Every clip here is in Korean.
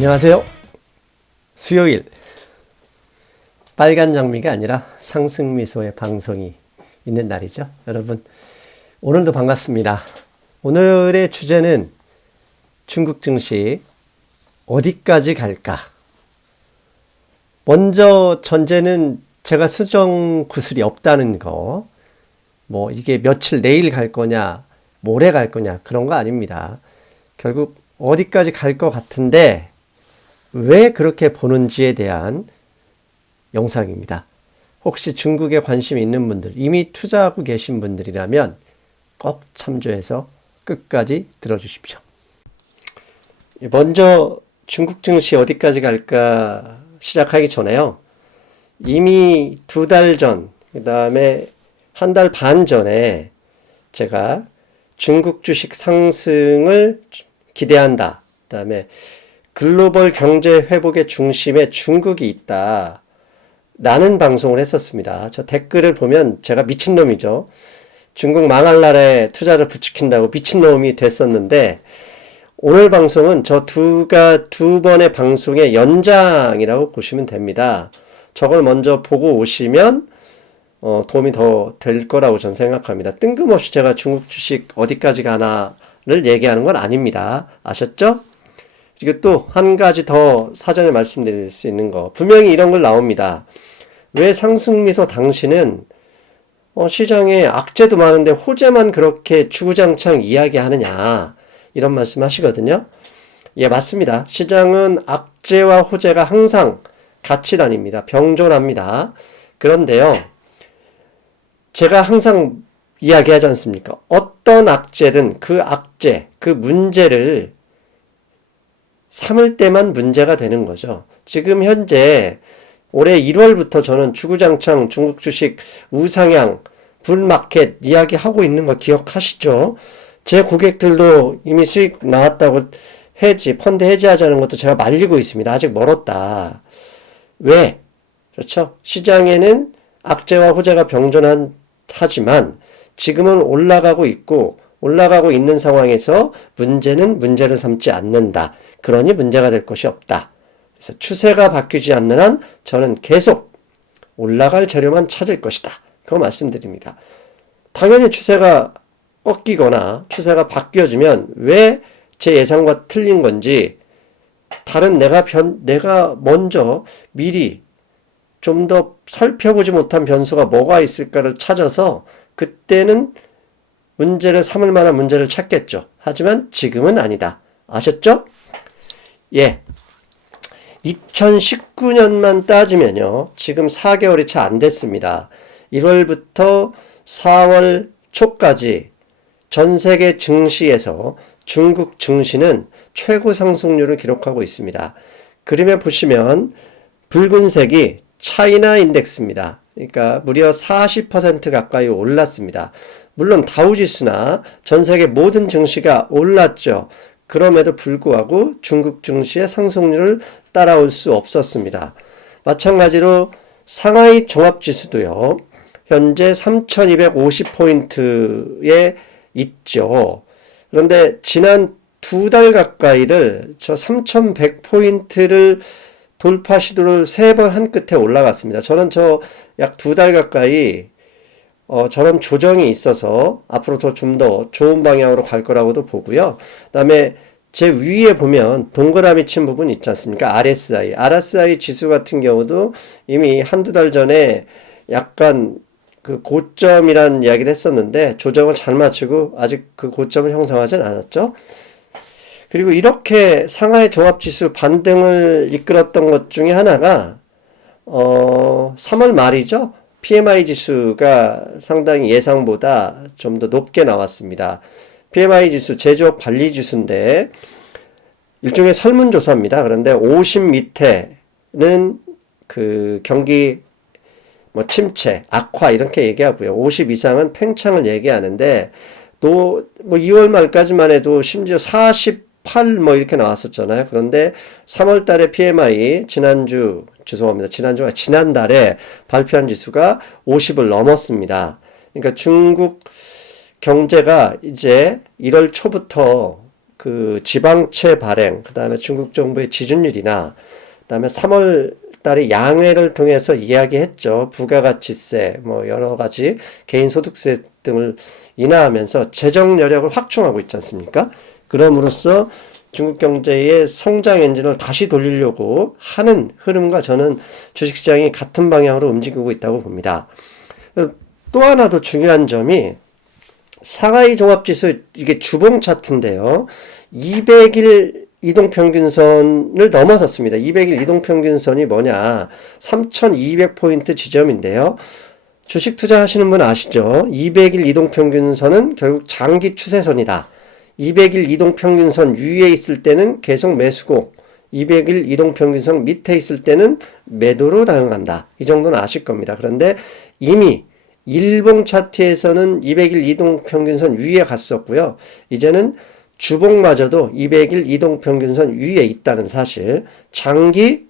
안녕하세요. 수요일 빨간 장미가 아니라 상승미소의 방송이 있는 날이죠. 여러분 오늘도 반갑습니다. 오늘의 주제는 중국 증시 어디까지 갈까? 먼저 전제는 제가 수정 구슬이 없다는 거, 뭐 이게 며칠 내일 갈 거냐 모레 갈 거냐 그런 거 아닙니다. 결국 어디까지 갈 것 같은데 왜 그렇게 보는지에 대한 영상입니다. 혹시 중국에 관심이 있는 분들, 이미 투자하고 계신 분들이라면 꼭 참조해서 끝까지 들어주십시오. 먼저 중국 증시 어디까지 갈까 시작하기 전에요. 이미 2달 전, 그 다음에 1달 반 전에 제가 중국 주식 상승을 기대한다. 그 다음에 글로벌 경제 회복의 중심에 중국이 있다. 라는 방송을 했었습니다. 저 댓글을 보면 제가 미친놈이죠. 중국 망할 날에 투자를 부추긴다고 미친놈이 됐었는데, 오늘 방송은 저 두 번의 방송의 연장이라고 보시면 됩니다. 저걸 먼저 보고 오시면 도움이 더 될 거라고 저는 생각합니다. 뜬금없이 제가 중국 주식 어디까지 가나를 얘기하는 건 아닙니다. 아셨죠? 그리고 또 한 가지 더 사전에 말씀드릴 수 있는 거, 분명히 이런 걸 나옵니다. 왜 상승미소 당신은 시장에 악재도 많은데 호재만 그렇게 주구장창 이야기하느냐, 이런 말씀 하시거든요. 예, 맞습니다. 시장은 악재와 호재가 항상 같이 다닙니다. 병존합니다. 그런데요, 제가 항상 이야기하지 않습니까? 어떤 악재든 그 악재, 그 문제를 삼을 때만 문제가 되는 거죠. 지금 현재 올해 1월부터 저는 주구장창 중국 주식 우상향, 불마켓 이야기하고 있는 거 기억하시죠? 제 고객들도 이미 수익 나왔다고 펀드 해지하자는 것도 제가 말리고 있습니다. 아직 멀었다. 왜? 그렇죠? 시장에는 악재와 호재가 병존하지만 지금은 올라가고 있는 상황에서 문제는 문제를 삼지 않는다. 그러니 문제가 될 것이 없다. 그래서 추세가 바뀌지 않는 한 저는 계속 올라갈 재료만 찾을 것이다. 그거 말씀드립니다. 당연히 추세가 꺾이거나 추세가 바뀌어지면 왜 제 예상과 틀린 건지, 다른 내가 먼저 미리 좀 더 살펴보지 못한 변수가 뭐가 있을까를 찾아서 그때는 문제를 삼을 만한 문제를 찾겠죠. 하지만 지금은 아니다. 아셨죠? 예. 2019년만 따지면요, 지금 4개월이 채 안 됐습니다. 1월부터 4월 초까지 전 세계 증시에서 중국 증시는 최고 상승률을 기록하고 있습니다. 그림에 보시면 붉은색이 차이나 인덱스입니다. 그러니까 무려 40% 가까이 올랐습니다. 물론 다우지수나 전 세계 모든 증시가 올랐죠. 그럼에도 불구하고 중국 증시의 상승률을 따라올 수 없었습니다. 마찬가지로 상하이 종합지수도요, 현재 3250포인트에 있죠. 그런데 지난 2달 가까이를 저 3100포인트를 돌파 시도를 3번 한 끝에 올라갔습니다. 저는 저 약 2달 가까이 저런 조정이 있어서 앞으로 좀 더 좋은 방향으로 갈 거라고도 보고요. 그 다음에 제 위에 보면 동그라미 친 부분 있지 않습니까? RSI 지수 같은 경우도 이미 한두 달 전에 약간 그 고점이란 이야기를 했었는데 조정을 잘 맞추고 아직 그 고점을 형성하진 않았죠. 그리고 이렇게 상하이 종합지수 반등을 이끌었던 것 중에 하나가 3월 말이죠. PMI 지수가 상당히 예상보다 좀 더 높게 나왔습니다. PMI 지수 제조업 관리 지수인데 일종의 설문조사입니다. 그런데 50 밑에는 그 경기 침체, 악화 이렇게 얘기하고요. 50 이상은 팽창을 얘기하는데 또 2월 말까지만 해도 심지어 48 이렇게 나왔었잖아요. 그런데 3월 달에 PMI 지난달에 발표한 지수가 50을 넘었습니다. 그러니까 중국 경제가 이제 1월 초부터 그 지방채 발행, 그 다음에 중국 정부의 지준율이나, 그 다음에 3월 달에 양회를 통해서 이야기했죠. 부가가치세, 뭐 여러 가지 개인소득세 등을 인하하면서 재정 여력을 확충하고 있지 않습니까? 그럼으로써 중국 경제의 성장 엔진을 다시 돌리려고 하는 흐름과 저는 주식시장이 같은 방향으로 움직이고 있다고 봅니다. 또 하나 더 중요한 점이 상하이 종합지수, 이게 주봉 차트인데요. 200일 이동평균선을 넘어섰습니다. 200일 이동평균선이 뭐냐? 3200포인트 지점인데요. 주식 투자하시는 분 아시죠? 200일 이동평균선은 결국 장기 추세선이다. 200일 이동평균선 위에 있을 때는 계속 매수고 200일 이동평균선 밑에 있을 때는 매도로 대응한다. 이 정도는 아실 겁니다. 그런데 이미 일봉 차트에서는 200일 이동평균선 위에 갔었고요. 이제는 주봉마저도 200일 이동평균선 위에 있다는 사실, 장기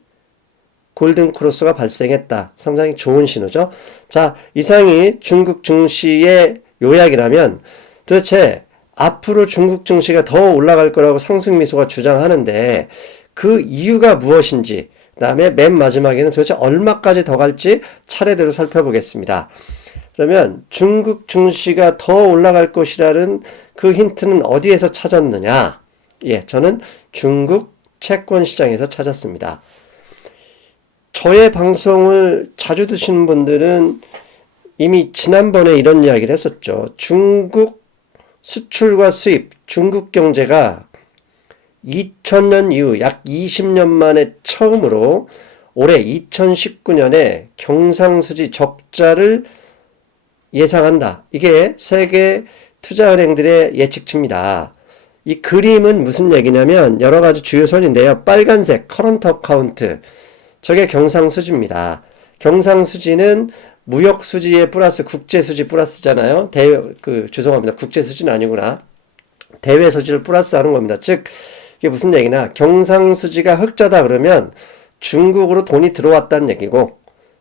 골든크로스가 발생했다. 상당히 좋은 신호죠. 자, 이상이 중국 증시의 요약이라면 도대체 앞으로 중국 증시가 더 올라갈 거라고 상승미소가 주장하는데 그 이유가 무엇인지, 그 다음에 맨 마지막에는 도대체 얼마까지 더 갈지 차례대로 살펴보겠습니다. 그러면 중국 증시가 더 올라갈 것이라는 그 힌트는 어디에서 찾았느냐? 예, 저는 중국 채권 시장에서 찾았습니다. 저의 방송을 자주 드시는 분들은 이미 지난번에 이런 이야기를 했었죠. 중국 수출과 수입, 중국 경제가 2000년 이후 약 20년 만에 처음으로 올해 2019년에 경상수지 적자를 예상한다. 이게 세계 투자은행들의 예측치입니다. 이 그림은 무슨 얘기냐면 여러 가지 주요 선인데요. 빨간색 커런트 어카운트, 저게 경상수지입니다. 경상수지는 무역수지에 플러스 국제수지 플러스잖아요. 죄송합니다. 국제수지는 아니구나. 대외수지를 플러스하는 겁니다. 즉 이게 무슨 얘기냐, 경상수지가 흑자다 그러면 중국으로 돈이 들어왔다는 얘기고,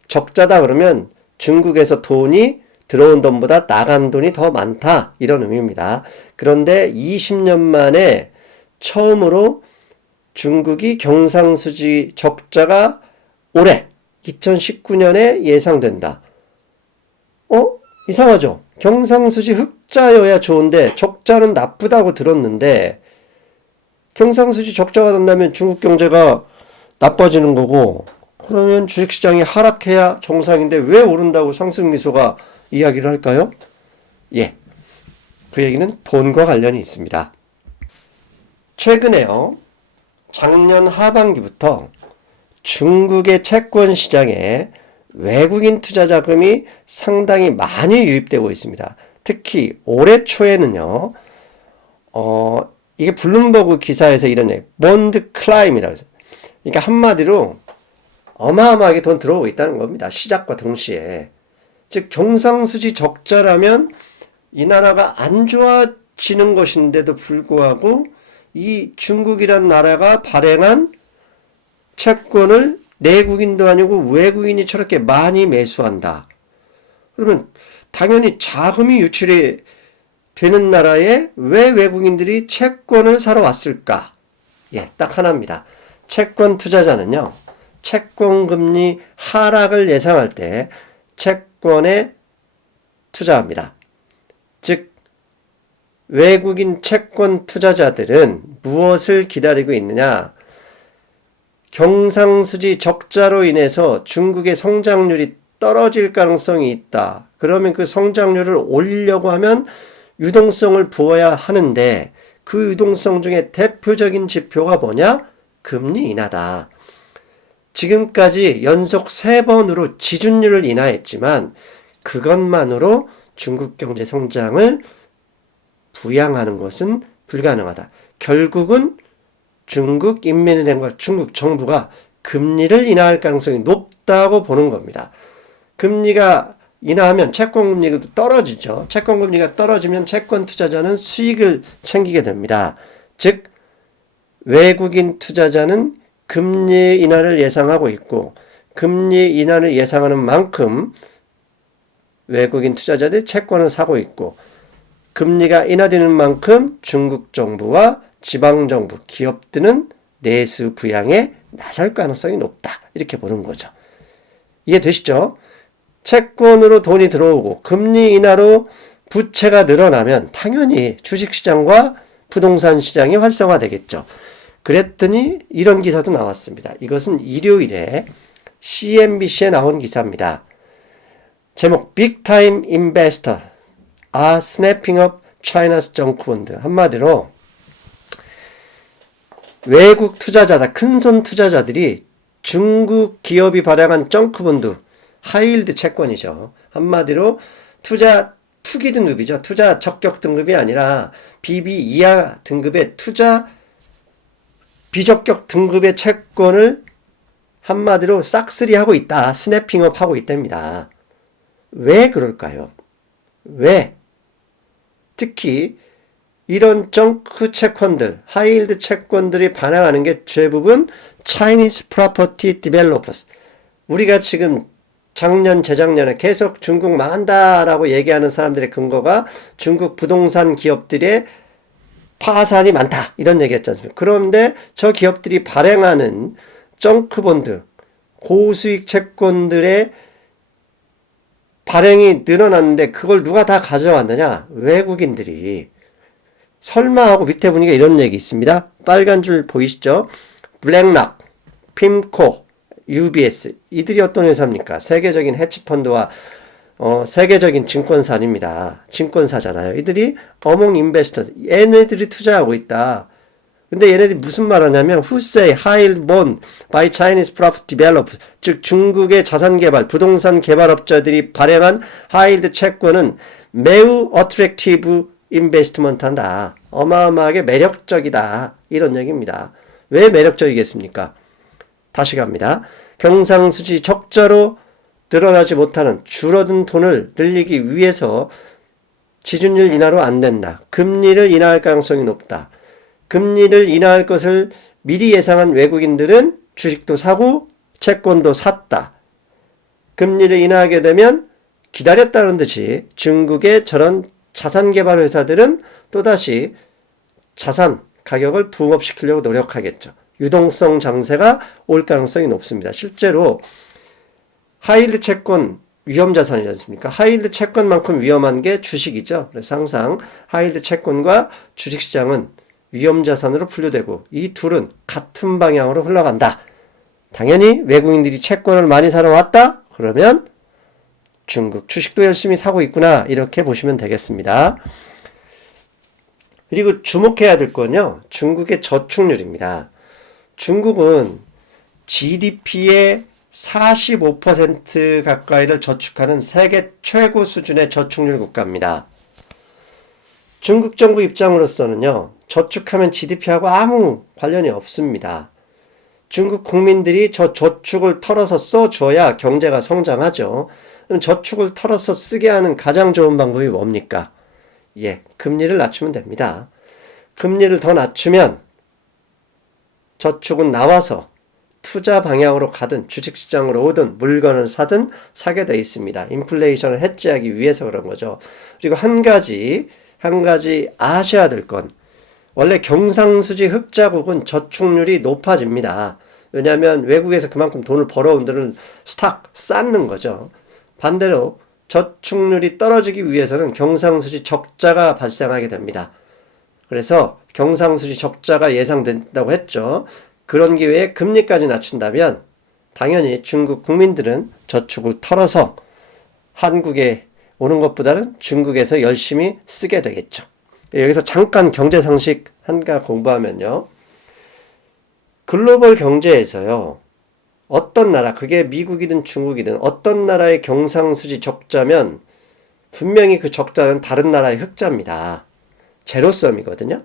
적자다 그러면 중국에서 돈이 들어온 돈보다 나간 돈이 더 많다, 이런 의미입니다. 그런데 20년 만에 처음으로 중국이 경상수지 적자가 올해 2019년에 예상된다. 이상하죠? 경상수지 흑자여야 좋은데 적자는 나쁘다고 들었는데, 경상수지 적자가 된다면 중국 경제가 나빠지는 거고, 그러면 주식시장이 하락해야 정상인데 왜 오른다고 상승미소가 이야기를 할까요? 예, 그 얘기는 돈과 관련이 있습니다. 최근에요, 작년 하반기부터 중국의 채권 시장에 외국인 투자 자금이 상당히 많이 유입되고 있습니다. 특히 올해 초에는요, 이게 블룸버그 기사에서 이런 얘기, 본드 클라임이라고 해서, 그러니까 한마디로 어마어마하게 돈 들어오고 있다는 겁니다. 시작과 동시에. 즉 경상수지 적자라면 이 나라가 안 좋아지는 것인데도 불구하고 이 중국이란 나라가 발행한 채권을 내국인도 아니고 외국인이 저렇게 많이 매수한다. 그러면 당연히 자금이 유출이 되는 나라에 왜 외국인들이 채권을 사러 왔을까? 예, 딱 하나입니다. 채권 투자자는요, 채권금리 하락을 예상할 때 채권에 투자합니다. 즉 외국인 채권 투자자들은 무엇을 기다리고 있느냐? 경상수지 적자로 인해서 중국의 성장률이 떨어질 가능성이 있다. 그러면 그 성장률을 올리려고 하면 유동성을 부어야 하는데, 그 유동성 중에 대표적인 지표가 뭐냐? 금리 인하다. 지금까지 연속 3번으로 지준율을 인하했지만 그것만으로 중국 경제 성장을 부양하는 것은 불가능하다. 결국은 중국 인민은행과 중국 정부가 금리를 인하할 가능성이 높다고 보는 겁니다. 금리가 인하하면 채권금리가 떨어지죠. 채권금리가 떨어지면 채권 투자자는 수익을 챙기게 됩니다. 즉 외국인 투자자는 금리 인하를 예상하고 있고, 금리 인하를 예상하는 만큼 외국인 투자자들이 채권을 사고 있고, 금리가 인하되는 만큼 중국 정부와 지방정부, 기업들은 내수 부양에 나설 가능성이 높다. 이렇게 보는 거죠. 이해되시죠? 채권으로 돈이 들어오고 금리 인하로 부채가 늘어나면 당연히 주식시장과 부동산 시장이 활성화되겠죠. 그랬더니 이런 기사도 나왔습니다. 이것은 일요일에 CNBC에 나온 기사입니다. 제목 Big Time Investors are snapping up China's junk bond. 한마디로 외국 투자자다, 큰손 투자자들이 중국 기업이 발행한 정크본드, 하이힐드 채권이죠. 한마디로 투기 등급이죠. 투자 적격 등급이 아니라 BB 이하 등급의 투자 비적격 등급의 채권을 한마디로 싹쓸이 하고 있다. 스냅핑업 하고 있답니다. 왜 그럴까요? 왜? 특히 이런 정크 채권들, 하이힐드 채권들이 반항하는 게 대부분 Chinese Property Developers. 우리가 지금 작년, 재작년에 계속 중국 망한다라고 얘기하는 사람들의 근거가 중국 부동산 기업들의 파산이 많다. 이런 얘기 했지 않습니까? 그런데 저 기업들이 발행하는 정크본드, 고수익 채권들의 발행이 늘어났는데 그걸 누가 다 가져왔느냐? 외국인들이. 설마 하고 밑에 보니까 이런 얘기 있습니다. 빨간 줄 보이시죠? 블랙락, 핌코, UBS. 이들이 어떤 회사입니까? 세계적인 헤지펀드와 세계적인 증권사입니다. 증권사잖아요. 이들이 어몽 인베스터, 얘네들이 투자하고 있다. 근데 얘네들이 무슨 말 하냐면 Who say high bond by Chinese property developers, 즉 중국의 자산개발, 부동산 개발업자들이 발행한 하이힐드 채권은 매우 attractive investment 한다. 어마어마하게 매력적이다. 이런 얘기입니다. 왜 매력적이겠습니까? 다시 갑니다. 경상수지 적자로 늘어나지 못하는 줄어든 돈을 늘리기 위해서 지준율 인하로 안 된다. 금리를 인하할 가능성이 높다. 금리를 인하할 것을 미리 예상한 외국인들은 주식도 사고 채권도 샀다. 금리를 인하하게 되면 기다렸다는 듯이 중국의 저런 자산개발 회사들은 또다시 자산 가격을 붐업시키려고 노력하겠죠. 유동성 장세가 올 가능성이 높습니다. 실제로 하이힐드 채권 위험자산이지 않습니까? 하이힐드 채권만큼 위험한 게 주식이죠. 그래서 항상 하이힐드 채권과 주식시장은 위험자산으로 분류되고 이 둘은 같은 방향으로 흘러간다. 당연히 외국인들이 채권을 많이 사러 왔다? 그러면 중국 주식도 열심히 사고 있구나. 이렇게 보시면 되겠습니다. 그리고 주목해야 될 건요. 중국의 저축률입니다. 중국은 GDP의 45% 가까이를 저축하는 세계 최고 수준의 저축률 국가입니다. 중국 정부 입장으로서는요. 저축하면 GDP하고 아무 관련이 없습니다. 중국 국민들이 저 저축을 털어서 써줘야 경제가 성장하죠. 그럼 저축을 털어서 쓰게 하는 가장 좋은 방법이 뭡니까? 금리를 낮추면 됩니다. 금리를 더 낮추면 저축은 나와서 투자 방향으로 가든 주식시장으로 오든 물건을 사든 사게 돼 있습니다. 인플레이션을 해지하기 위해서 그런 거죠. 그리고 한 가지 아셔야 될 건 원래 경상수지 흑자국은 저축률이 높아집니다. 왜냐하면 외국에서 그만큼 돈을 벌어온 들은 스탁 쌓는 거죠. 반대로 저축률이 떨어지기 위해서는 경상수지 적자가 발생하게 됩니다. 그래서 경상수지 적자가 예상된다고 했죠. 그런 기회에 금리까지 낮춘다면 당연히 중국 국민들은 저축을 털어서 한국에 오는 것보다는 중국에서 열심히 쓰게 되겠죠. 여기서 잠깐 경제 상식 한가 공부하면요. 글로벌 경제에서요. 어떤 나라, 그게 미국이든 중국이든 어떤 나라의 경상수지 적자면 분명히 그 적자는 다른 나라의 흑자입니다. 제로섬이거든요.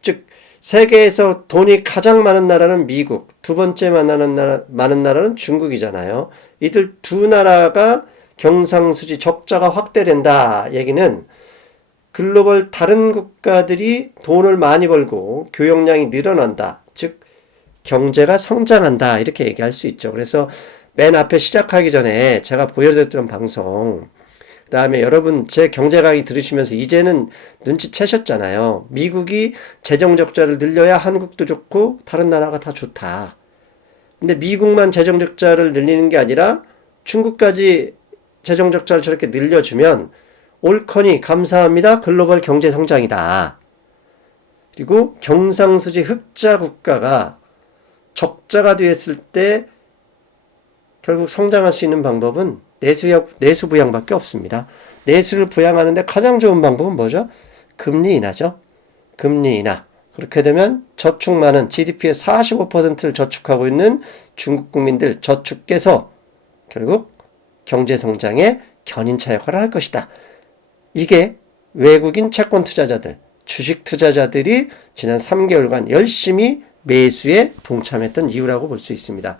즉 세계에서 돈이 가장 많은 나라는 미국, 두 번째 많은 나라는 중국이잖아요. 이들 두 나라가 경상수지 적자가 확대된다 얘기는 글로벌 다른 국가들이 돈을 많이 벌고 교역량이 늘어난다. 즉 경제가 성장한다. 이렇게 얘기할 수 있죠. 그래서 맨 앞에 시작하기 전에 제가 보여드렸던 방송 그다음에 여러분 제 경제 강의 들으시면서 이제는 눈치채셨잖아요. 미국이 재정 적자를 늘려야 한국도 좋고 다른 나라가 다 좋다. 근데 미국만 재정 적자를 늘리는 게 아니라 중국까지 재정 적자를 저렇게 늘려주면 옳거니 감사합니다. 글로벌 경제 성장이다. 그리고 경상수지 흑자 국가가 적자가 되었을 때 결국 성장할 수 있는 방법은 내수 부양밖에 없습니다. 내수를 부양하는데 가장 좋은 방법은 뭐죠? 금리 인하죠. 금리 인하. 그렇게 되면 저축 많은 GDP의 45%를 저축하고 있는 중국 국민들 저축께서 결국 경제 성장의 견인차 역할을 할 것이다. 이게 외국인 채권 투자자들, 주식 투자자들이 지난 3개월간 열심히 매수에 동참했던 이유라고 볼 수 있습니다.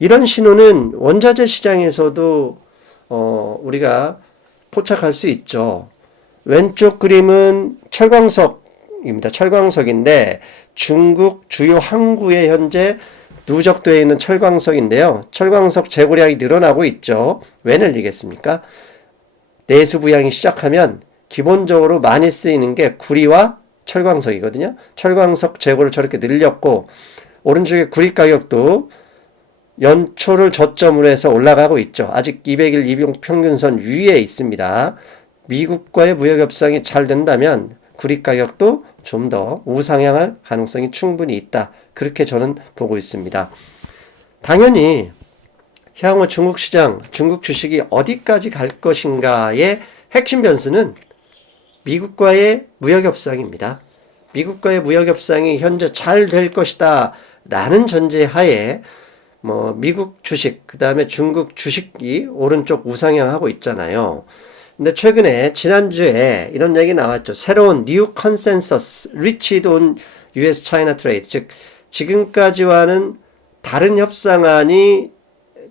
이런 신호는 원자재 시장에서도 우리가 포착할 수 있죠. 왼쪽 그림은 철광석입니다. 철광석인데 중국 주요 항구에 현재 누적되어 있는 철광석인데요. 철광석 재고량이 늘어나고 있죠. 왜 늘리겠습니까? 내수 부양이 시작하면 기본적으로 많이 쓰이는 게 구리와 철광석이거든요. 철광석 재고를 저렇게 늘렸고 오른쪽에 구리 가격도 연초를 저점으로 해서 올라가고 있죠. 아직 200일 이평균선 위에 있습니다. 미국과의 무역 협상이 잘 된다면 구리 가격도 좀 더 우상향할 가능성이 충분히 있다. 그렇게 저는 보고 있습니다. 당연히 향후 중국 시장, 중국 주식이 어디까지 갈 것인가의 핵심 변수는 미국과의 무역 협상입니다. 미국과의 무역 협상이 현재 잘 될 것이다 라는 전제 하에 미국 주식, 그 다음에 중국 주식이 오른쪽 우상향하고 있잖아요. 근데 최근에 지난주에 이런 얘기 나왔죠. 새로운 뉴 컨센서스 reached on US-China trade, 즉 지금까지와는 다른 협상안이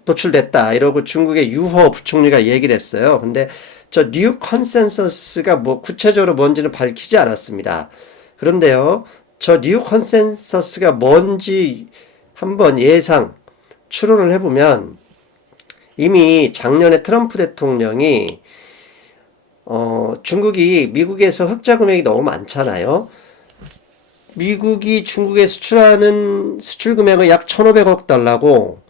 도출됐다 이러고 중국의 유호 부총리가 얘기를 했어요. 근데 저 뉴 컨센서스가 구체적으로 뭔지는 밝히지 않았습니다. 그런데요, 저 뉴 컨센서스가 뭔지 한번 예상 추론을 해보면 이미 작년에 트럼프 대통령이 중국이 미국에서 흑자 금액이 너무 많잖아요. 미국이 중국에 수출하는 수출 금액은 약 1,500억 달러고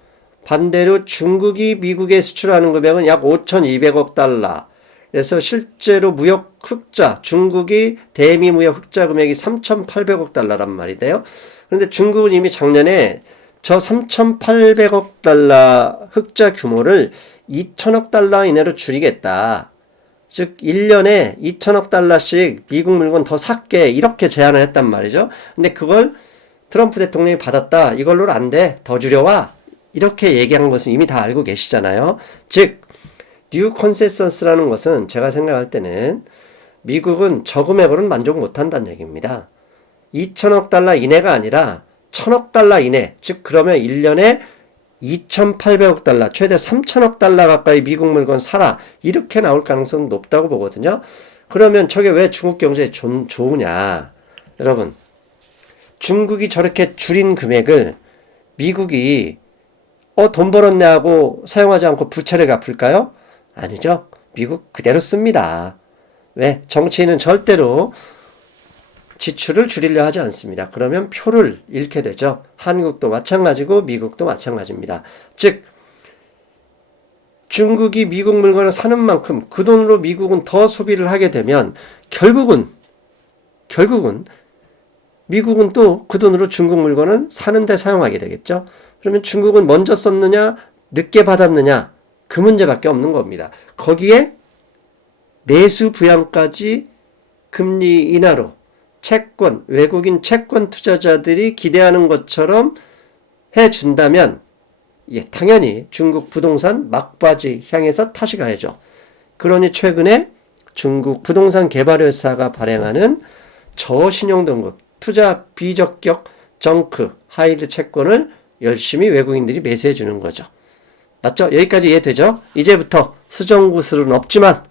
반대로 중국이 미국에 수출하는 금액은 약 5,200억 달러. 그래서 실제로 무역 흑자, 중국이 대미 무역 흑자 금액이 3,800억 달러란 말인데요. 그런데 중국은 이미 작년에 저 3,800억 달러 흑자 규모를 2,000억 달러 이내로 줄이겠다. 즉 1년에 2,000억 달러씩 미국 물건 더 샀게 이렇게 제안을 했단 말이죠. 근데 그걸 트럼프 대통령이 받았다. 이걸로는 안 돼. 더 줄여와. 이렇게 얘기한 것은 이미 다 알고 계시잖아요. 즉 뉴 컨센서스라는 것은 제가 생각할 때는 미국은 저 금액으로는 만족 못한다는 얘기입니다. 2,000억 달러 이내가 아니라 1,000억 달러 이내, 즉 그러면 1년에 2,800억 달러, 최대 3,000억 달러 가까이 미국 물건 사라. 이렇게 나올 가능성은 높다고 보거든요. 그러면 저게 왜 중국 경제에 좋으냐. 여러분, 중국이 저렇게 줄인 금액을 미국이 돈 벌었네 하고 사용하지 않고 부채를 갚을까요? 아니죠. 미국 그대로 씁니다. 왜? 정치인은 절대로 지출을 줄이려 하지 않습니다. 그러면 표를 잃게 되죠. 한국도 마찬가지고 미국도 마찬가지입니다. 즉 중국이 미국 물건을 사는 만큼 그 돈으로 미국은 더 소비를 하게 되면 결국은 미국은 또 그 돈으로 중국 물건을 사는 데 사용하게 되겠죠. 그러면 중국은 먼저 썼느냐 늦게 받았느냐 그 문제밖에 없는 겁니다. 거기에 내수 부양까지 금리 인하로 채권, 외국인 채권 투자자들이 기대하는 것처럼 해준다면 당연히 중국 부동산 막바지 향해서 타시 가야죠. 그러니 최근에 중국 부동산 개발회사가 발행하는 저신용 등급 투자 비적격 정크 하이드 채권을 열심히 외국인들이 매수해 주는 거죠. 맞죠? 여기까지 이해되죠? 이제부터 수정구슬은 없지만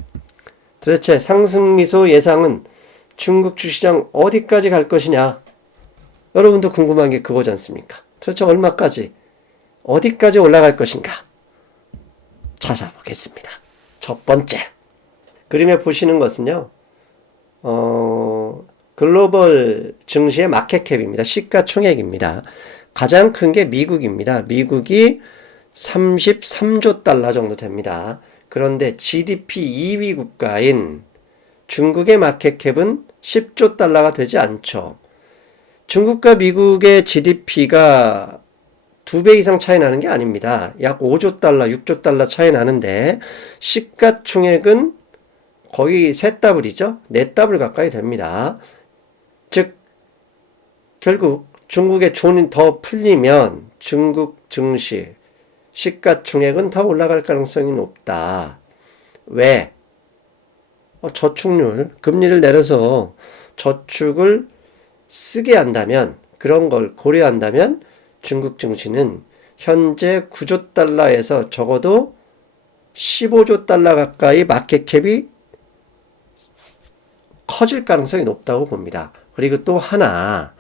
도대체 상승미소 예상은 중국 주시장 어디까지 갈 것이냐? 여러분도 궁금한 게 그거지 않습니까? 도대체 얼마까지, 어디까지 올라갈 것인가? 찾아보겠습니다. 첫 번째, 그림에 보시는 것은요, 글로벌 증시의 마켓캡입니다. 시가총액입니다. 가장 큰 게 미국입니다. 미국이 33조 달러 정도 됩니다. 그런데 GDP 2위 국가인 중국의 마켓캡은 10조 달러가 되지 않죠. 중국과 미국의 GDP가 2배 이상 차이 나는 게 아닙니다. 약 5조 달러, 6조 달러 차이 나는데 시가총액은 거의 3더블이죠. 4더블 가까이 됩니다. 즉 결국 중국의 존이 더 풀리면 중국 증시 시가총액은 더 올라갈 가능성이 높다. 왜? 저축률, 금리를 내려서 저축을 쓰게 한다면, 그런 걸 고려한다면 중국 증시는 현재 9조 달러에서 적어도 15조 달러 가까이 마켓캡이 커질 가능성이 높다고 봅니다. 그리고 또 하나,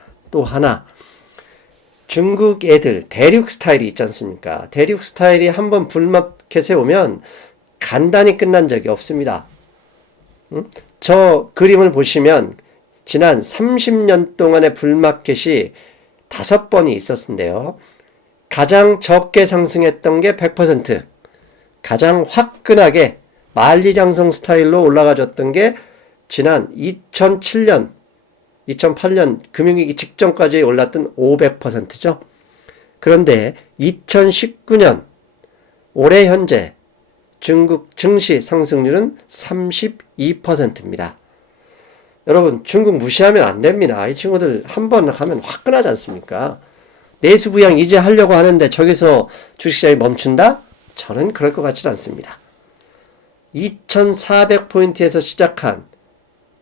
중국 애들 대륙 스타일이 있지 않습니까? 대륙 스타일이 한번 불마켓에 오면 간단히 끝난 적이 없습니다. 저 그림을 보시면 지난 30년 동안의 불마켓이 5번이 있었는데요. 가장 적게 상승했던 게 100%, 가장 화끈하게 만리장성 스타일로 올라가줬던 게 지난 2007년, 2008년 금융위기 직전까지 올랐던 500%죠. 그런데 2019년 올해 현재 중국 증시 상승률은 32%입니다. 여러분, 중국 무시하면 안 됩니다. 이 친구들 한 번 하면 화끈하지 않습니까? 내수부양 이제 하려고 하는데 저기서 주식시장이 멈춘다? 저는 그럴 것 같지 않습니다. 2400포인트에서 시작한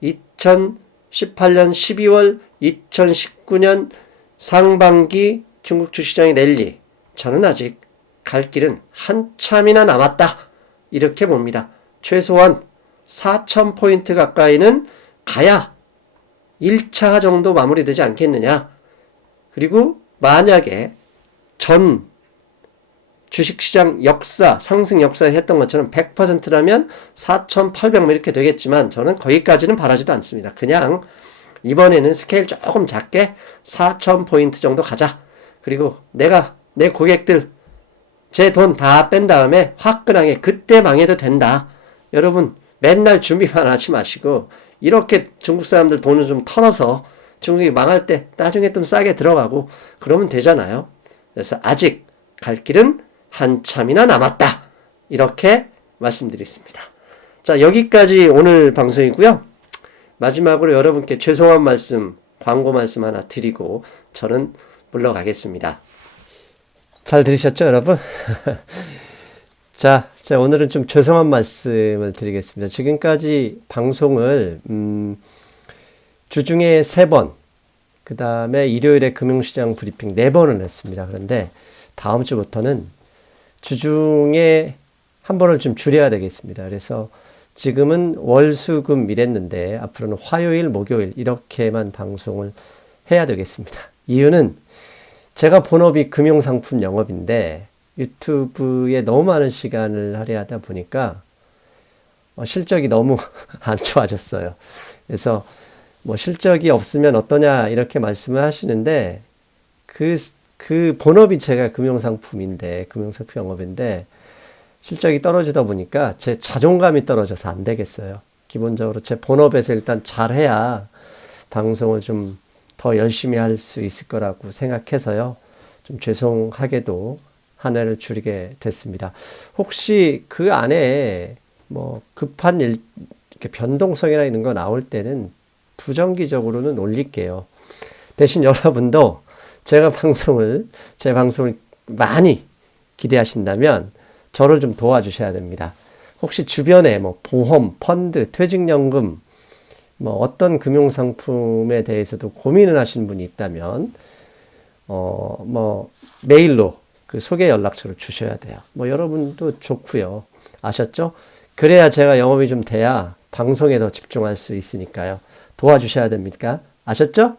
2018년 12월, 2019년 상반기 중국 주식시장의 랠리, 저는 아직 갈 길은 한참이나 남았다, 이렇게 봅니다. 최소한 4000포인트 가까이는 가야 1차 정도 마무리되지 않겠느냐. 그리고 만약에 전 주식시장 역사, 상승 역사에 했던 것처럼 100%라면 4,800 이렇게 되겠지만 저는 거기까지는 바라지도 않습니다. 그냥 이번에는 스케일 조금 작게 4,000포인트 정도 가자. 그리고 내 고객들 제 돈 다 뺀 다음에 화끈하게 그때 망해도 된다. 여러분 맨날 준비만 하지 마시고 이렇게 중국 사람들 돈을 좀 털어서 중국이 망할 때 나중에 좀 싸게 들어가고 그러면 되잖아요. 그래서 아직 갈 길은 한참이나 남았다, 이렇게 말씀드리겠습니다. 자, 여기까지 오늘 방송이고요. 마지막으로 여러분께 죄송한 말씀, 광고 말씀 하나 드리고 저는 물러가겠습니다. 잘 들으셨죠, 여러분? 자, 오늘은 좀 죄송한 말씀을 드리겠습니다. 지금까지 방송을 주중에 3번, 그 다음에 일요일에 금융시장 브리핑 4번을 했습니다. 그런데 다음 주부터는 주중에 한 번을 좀 줄여야 되겠습니다. 그래서 지금은 월, 수, 금 이랬는데 앞으로는 화요일, 목요일 이렇게만 방송을 해야 되겠습니다. 이유는 제가 본업이 금융상품 영업인데 유튜브에 너무 많은 시간을 할애하다 보니까 실적이 너무 안 좋아졌어요. 그래서 뭐 실적이 없으면 어떠냐 이렇게 말씀을 하시는데 그 본업이 제가 금융상품인데, 금융상품 영업인데 실적이 떨어지다 보니까 제 자존감이 떨어져서 안 되겠어요. 기본적으로 제 본업에서 일단 잘해야 방송을 좀 더 열심히 할 수 있을 거라고 생각해서요. 좀 죄송하게도 한 해를 줄이게 됐습니다. 혹시 그 안에 뭐 급한 일, 이렇게 변동성이나 이런 거 나올 때는 부정기적으로는 올릴게요. 대신 여러분도 제 방송을 많이 기대하신다면 저를 좀 도와주셔야 됩니다. 혹시 주변에 뭐 보험, 펀드, 퇴직연금, 뭐 어떤 금융상품에 대해서도 고민을 하시는 분이 있다면, 뭐 메일로 그 소개 연락처를 주셔야 돼요. 뭐 여러분도 좋고요. 아셨죠? 그래야 제가 영업이 좀 돼야 방송에 더 집중할 수 있으니까요. 도와주셔야 됩니까? 아셨죠?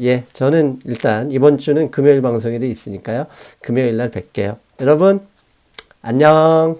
예, 저는 일단 이번 주는 금요일 방송에도 있으니까요. 금요일 날 뵐게요. 여러분, 안녕!